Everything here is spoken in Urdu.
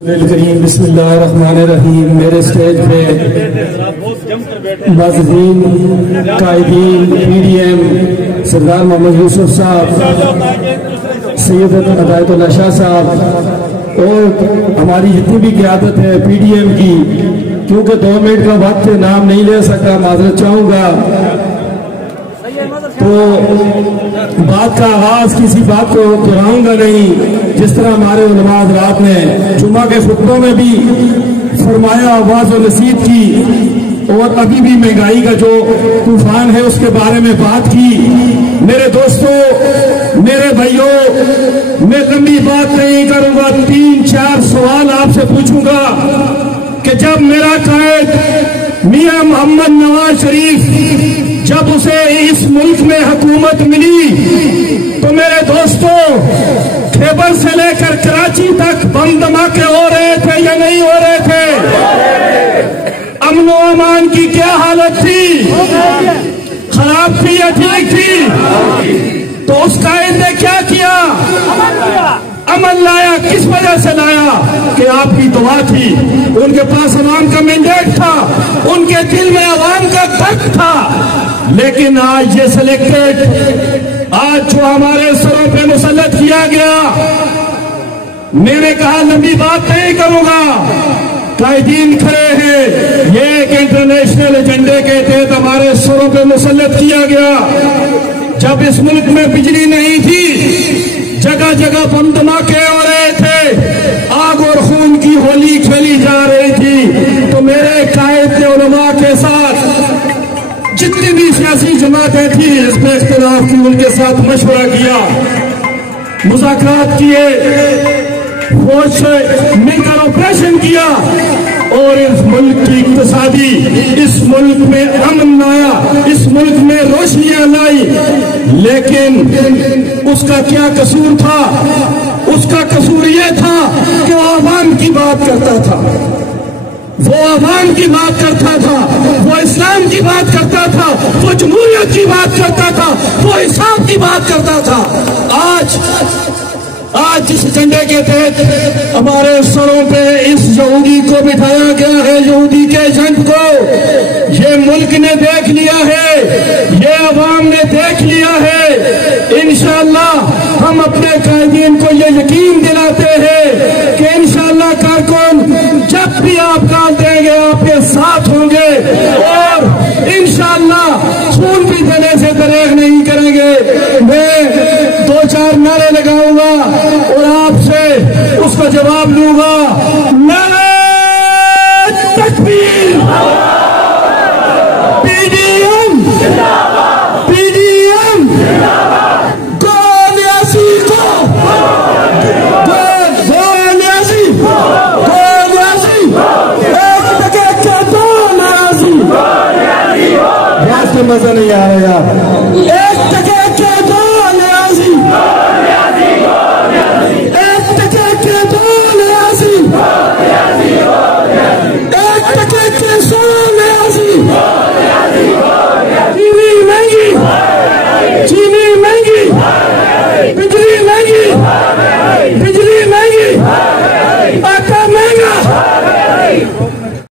کریم بسم اللہ الرحمن الرحیم. میرے اسٹیج پہ معززین قائدین پی ڈی ایم سردار محمد یوسف صاحب، سید ہدایت اللہ شاہ صاحب اور ہماری جتنی بھی قیادت ہے پی ڈی ایم کی، کیونکہ 2 منٹ کا وقت نام نہیں لے سکتا، معذرت چاہوں گا. تو بات کا آغاز کسی بات کو دہراؤں گا نہیں، جس طرح ہمارے علماء حضرات نے جمعہ کے خطبوں میں بھی فرمایا، واعظ و نصیحت کی، اور ابھی بھی مہنگائی کا جو طوفان ہے اس کے بارے میں بات کی. میرے دوستوں، میرے بھائیوں، میں لمبی بات نہیں کروں گا، 3-4 سوال آپ سے پوچھوں گا کہ جب میرا قائد میاں محمد نواز شریف جب اسے اس ملک میں حکومت ملی تو میرے دوستوں خیبر سے لے کر کراچی تک بم دھماکے ہو رہے تھے یا نہیں ہو رہے تھے؟ امن و امان کی کیا حالت تھی؟ خراب تھی یا ٹھیک تھی؟ تو اس قائد نے کیا کیا؟ عمل لایا. کس وجہ سے لایا؟ کہ آپ کی دعا تھی، ان کے پاس عوام کا مینڈیٹ تھا، ان کے دل میں عوام کا درد تھا. لیکن آج یہ سلیکٹڈ، آج جو ہمارے سروں پہ مسلط کیا گیا، میں نے کہا لمبی بات نہیں کروں گا، قائدین کھڑے ہیں، یہ ایک انٹرنیشنل ایجنڈے کے تحت ہمارے سروں پہ مسلط کیا گیا. جب اس ملک میں بجلی نہیں تھی، جگہ جگہ بم دھماکے ہو رہے تھے، آگ اور خون کی ہولی کھیلی جا رہی تھی، تو میرے قائد نے علماء کے ساتھ جتنی بھی سیاسی جماعتیں تھیں اس میں اختلاف کی، ان کے ساتھ مشورہ کیا، مذاکرات کیے، فوج سے مل کر آپریشن کیا اور اس ملک کی اقتصادی، اس ملک میں امن لایا، اس ملک میں روشنیاں لائی. لیکن اس کا کیا قصور تھا؟ اس کا قصور یہ تھا کہ وہ عوام کی بات کرتا تھا، وہ عوام کی بات کرتا تھا، وہ اسلام کی بات کرتا تھا، وہ جمہوریت کی بات کرتا تھا، وہ انصاف کی بات کرتا تھا. آج جس جھنڈے کے تحت ہمارے سروں پہ اس یہودی کو بٹھایا گیا ہے، یہودی کے ایجنٹ کو، یہ ملک نے دیکھ لیا ہے، یہ عوام نے دیکھ لیا ہے. انشاءاللہ ہم اپنے قائدین کو یہ یقین دلاتے ہیں کہ انشاءاللہ کارکن جب بھی آپ کال دیں گے آپ کے ساتھ ہوں گے، اور انشاءاللہ خون بھی دینے سے دریغ نہیں کریں گے. میں 2-4 نعرے لگاؤں گا اور آپ سے اس کا جواب لوں گا. نعرہ تکبیر، P D M, P D M, گولیاسی کو، گولیاسی، گولیاسی، ایک ٹکے کے 2 ناراضی. گیس میں مزہ نہیں آ رہا